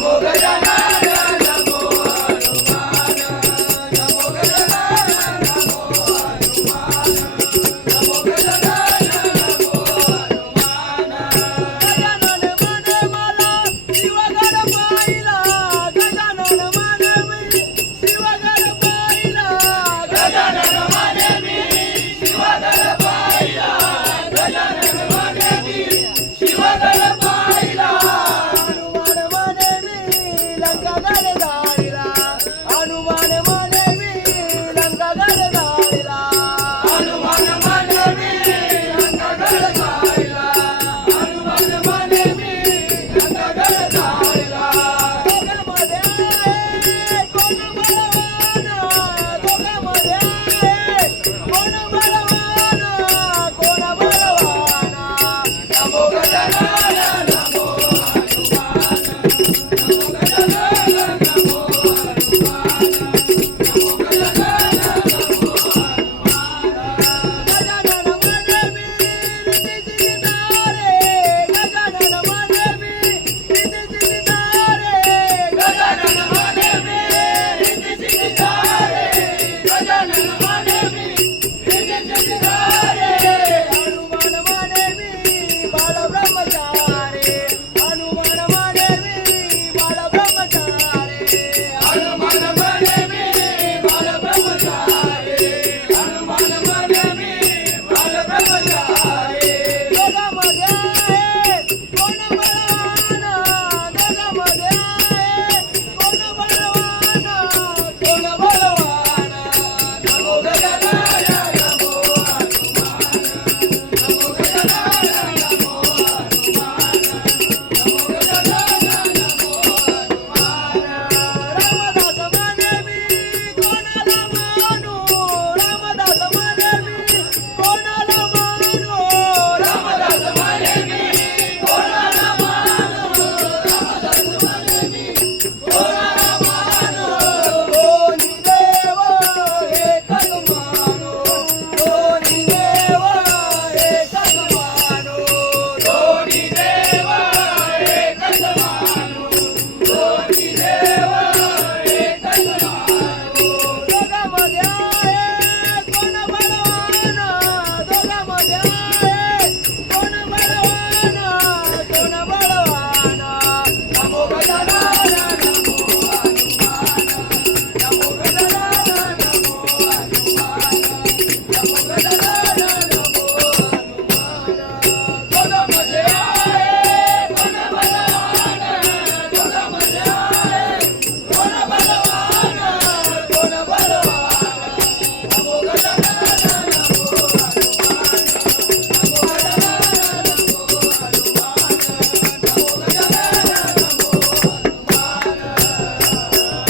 Vamos, Brian.